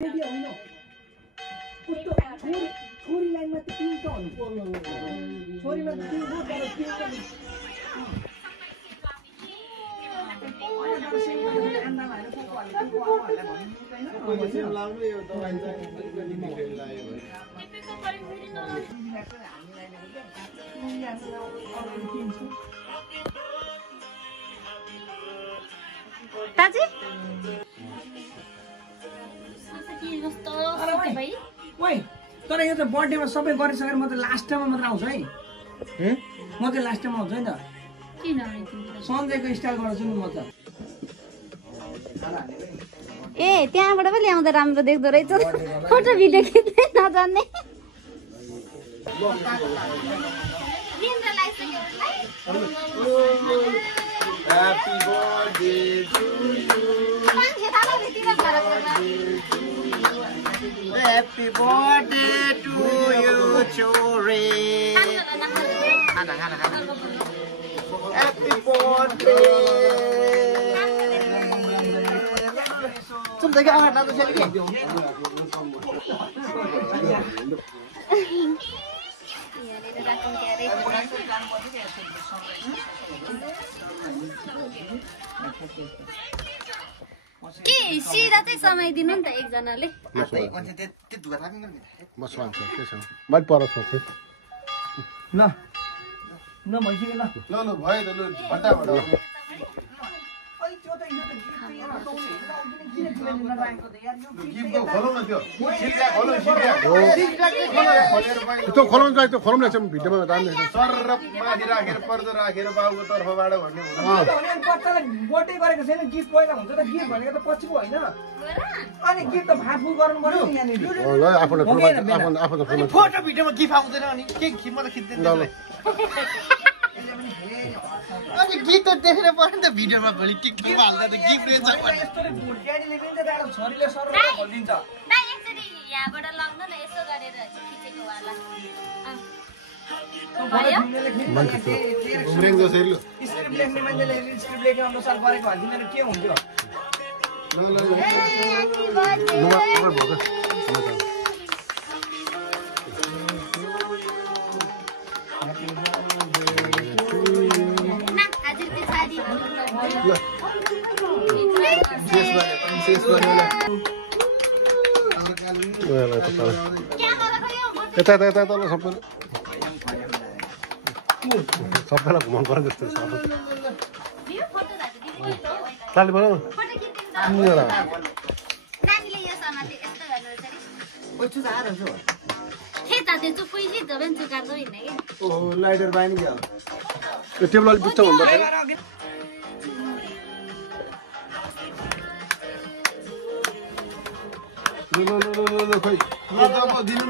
छोरी लाइनमा त तिन त हुनु छोरीमा त तिन हो तर तिन त ताजी ओइ तर यो त बर्थडेमा सबै गरिसकेर म त लास्ट टाइममा मात्र आउँछु है म त लास्ट टाइममा आउँछु है त सन्डेको स्टाइल गर्छु नि म त ए त्यहाँबाट पनि ल्याउँदा राम्रो देख्दो रहेछ फोटो भिडियो खिच्दै नजान्ने Happy birthday to you. Happy birthday to you, Chore. Happy birthday. Chúng ta cái ăn nào tôi xem cái gì? के सिधा चाहिँ समय दिनु नि त एकजनाले म सोच्छु के छ मैले पर सोच्छु ल ल भइसक्यो ल ल ल भयो त ल फटाफट त्यो खोलाउनु चाहिँ त्यो खोलाउनु लाग्छ भिडियोमा दामी सर माथि राखेर पर्दो राखेर बाबुको तर्फबाट भन्ने बर्थडे गरेको छैन गिफ्ट पहिला हुन्छ त गिफ्ट भनेको त पछिको होइन अनि गिफ्ट त फाफु गर्नु पर्यो नि यहाँनिर ल आफू त फोटो भिडियोमा गिफ्ट आउँदैन अनि के म त खिच्दैन अनि गीत त देखेर पर्यो नि त भिडियोमा भोलि के हाल्दा त गिफ्ट रहेछ ड्याडीले पनि त दाइ छोरीले सर भनिदिन्छ दाइ एकचोटि यहाँबाट लग्नु न यसो गरेर खिचेको वाला स्क्रिप्ट लेख्ने मान्छेले स्क्रिप्ट लेखे अनुसार गरेको भनिदिँदैन के हुन्थ्यो यता यता तल सबैलाई घुमाउनु पर्यो जस्तो छ चाली बनाऊ लाइटर बानी क्या यो टेबल अलिक बिच्चा हुनुपर्छ ल खोइ दिनु न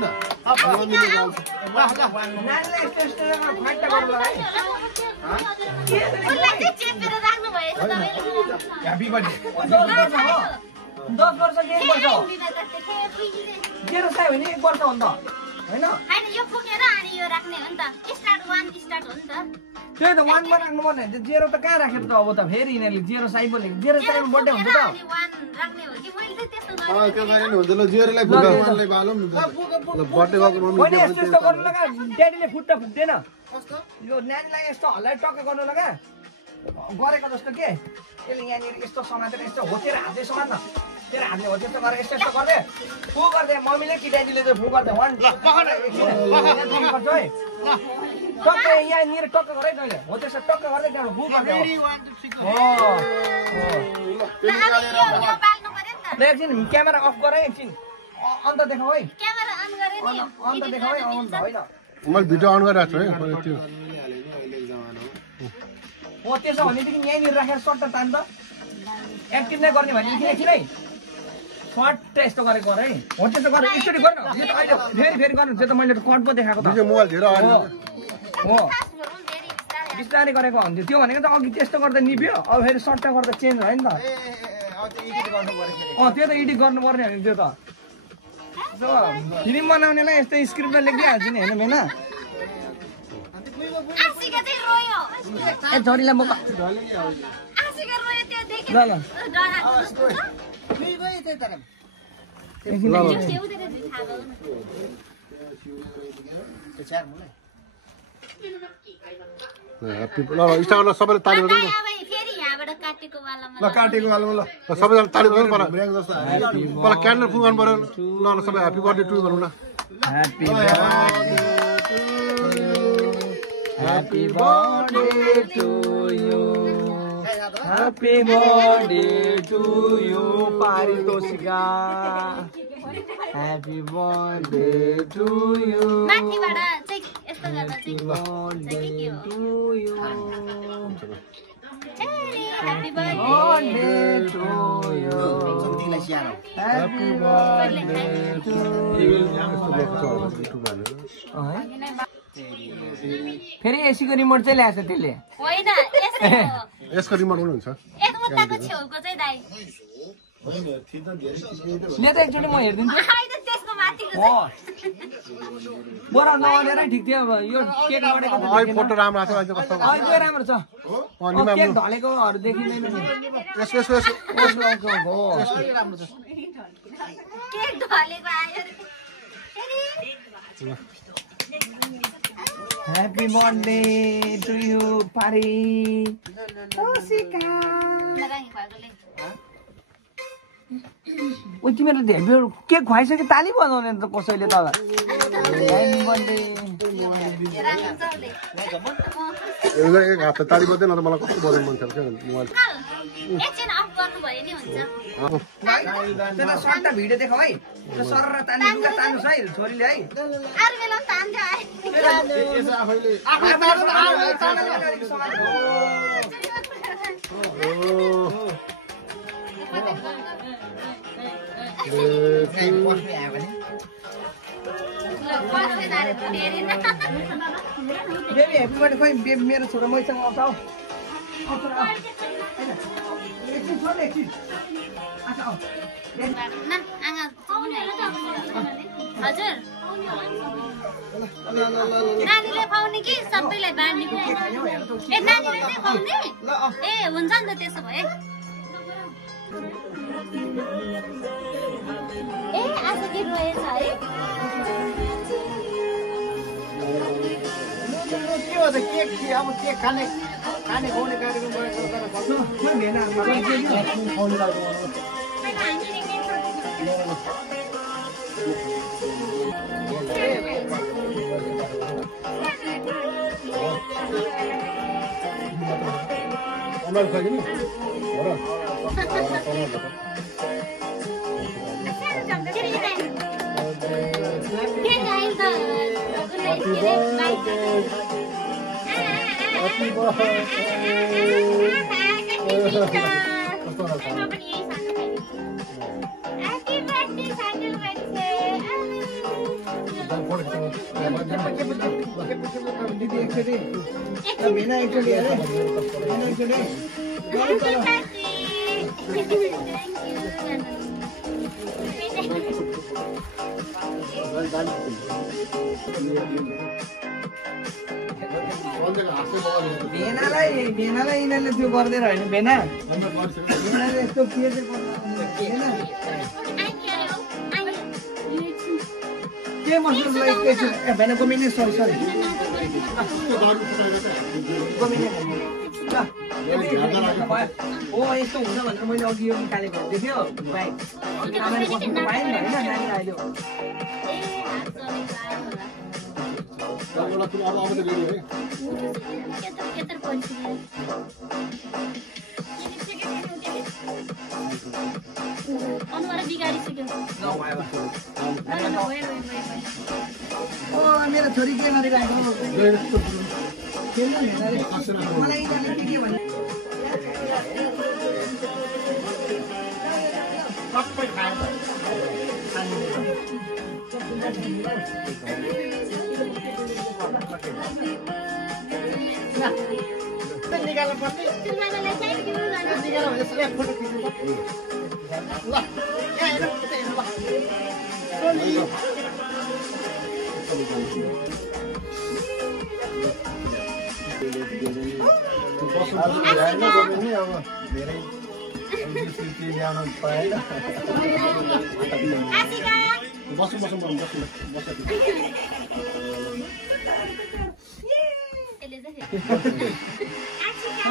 दस वर्ष कि एक वर्ष जेरो सायो भने एक वर्ष हो नि त होइन त्यही त वानमा राख्नु पर्ने जेरो त कहाँ राखेर त अब त फेरि यिनीहरूले जेरो साई बोलेको जेरो साईको बर्थडे हुन्छ त यस्तो गर्नु लगा ड्याडीले फुट्टा फुट्दैन यो नानीलाई यस्तो हल्लाइ टक्क गर्नु लगा गरेको जस्तो के यसले यहाँनिर यस्तो समातेर यस्तो होचेर हातले समात्न तेरो हातले हो त्यस्तो गरेर यस्तो यस्तो गर्दै फु गर्दै मम्मीले कि ड्याडीले चाहिँ फु गर्दै वान है टक्क यहाँनिर टक्क गरे तैँले हो त्यसो टक्क गर्दै त्यहाँ फु गर्दै एकछिन क्यामेरा अफ गर है एकछिन अन्त देखाऊ है अन्त देखाऊ है अन्त होइन मैले भिडियो अन गरिरहेको छु है हो त्यसो भनेदेखि यहीँनिर राखेर सर्ट तान् त एक्टिभ नै गर्ने भनेदेखि एकछिन है सर्ट यस्तो गरेको है हो त्यसो गरेर यसरी गर्नु अहिले फेरि गर्नु त्यो त मैले कट पो देखाएको त मोबाइल धेरै हो बिस्तारै गरेको हुन्थ्यो त्यो भनेको त अघि त्यस्तो गर्दा निभ्यो अब फेरि सर्टमा गर्दा चेन्ज भयो नि त त्यो त एडिट गर्नु पर्ने हो नि त्यो त फिल्म बनाउनेलाई यस्तो स्क्रिप्टमा लेखिदिइहाल्छु नि होइन मेना ए छोरीलाई म ल ल ह्याप्पी ल इन्स्टाग्राममा सबैले ताली बजाउनु अब फेरि यहाँबाट काटेको वालामा ल काटेको वाला ल ल सबैजना ताली बजाउनु पर्यो ब्रेक जस्तो पहिला क्यान्डल फुकाउनु पर्यो ल ल सबै ह्याप्पी बर्थडे टु भनौँ न Happy birthday to you. Happy birthday to you, Paritosika. Happy birthday to you. माथिबाट चाहिँ यस्तो गर्दा चाहिँ के हो To you. Happy Birthday to you. तिमीलाई स्याहारौ Happy birthday to you. फेरि एसीको रिमोट चाहिँ ल्याएको छ त्यसले होइन यसै हो यसको रिमोट पनि हुन्छ एक मुद्दाको छेउको चाहिँ दाइ ले त एकचोटि म हेरिदिन्छु होइन त्यसको माथिको हो बोरा नअनेरै ठिक थियो अब यो केक लडेको त अहिले फोटो राम्रो आएको छ अहिले कस्तो अहिले चाहिँ राम्रो छ केक ढलेकोहरू देखिँदैन नि यसको यसको यसको हो केक ढलेको आयो Happy birthday to you, Pari. Tosika. ओ तिमीले धेरै केक खुवाइसक्यो ताली बजाउने त कसैले त ह्याप्पी बर्थडे एक हात ताली बज्दैन त मलाई कस्तो बजाउनु मन छ क्या मोबाइल एकछिन अफ गर्नु भयो नि हुन्छ त्यसलाई सर्टमा भिडियो देखाऊ है त्यो सरर तान्नु लुगा तान्नुस् है छोरीले है अरू बेला तान्छ यसो आफैले बेबी ह्याप्पी बर्थडे खोइ बेबी मेरो छोरा मैसँग आउँछ हौ एकछिन छोड्नु एकछिन अच्छा आऊ हजुर नानीले पाउने कि सबैलाई बाँड्ने ए नानीले चाहिँ पाउने ए हुन्छ नि त त्यसो भए ए आज के रहेछ है के हो त केक अब केक खाने खुवाउने कार्यक्रम गरेको खोइ भेनाहरूमा अनलाइन छ कि नि दिदी एकचोटि भेना एकचोटि हेर भेना एकचोटि भेनालाई यिनीहरूले त्यो गर्दैन होइन भेना भेनाले यस्तो के चाहिँ भेना के मसरुमलाई के छ ए भेना गोमिने सरी गोमिने हो यस्तो हुन्छ भनेर मैले अघि यो निकालेको देख्यो बाइक आमाले बस्नु पाएन होइन नानी आइदियो मेरो छोरी के गरिरहेको खेल्नु मलाई यिनीहरूले के भने सबै खाएर निकाल्नु पर्ने निकाल्नु भने यसलाई फोटो खिच्नु ल यहाँ हेर ल्याउनु परेन आशिका बस्नु बस्नु बस्नु बस्नु यसले चाहिँ आशिका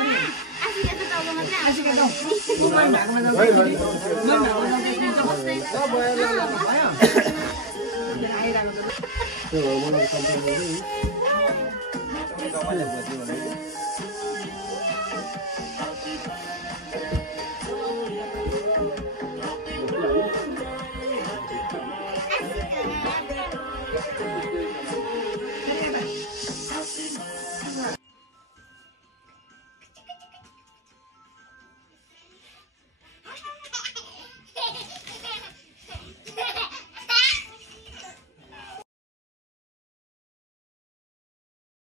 आशिका त तब मात्रै आशिका त मन भागमा जान्छ मन भागमा त्यो मलाई कम्प्लेन गर्नु आइराको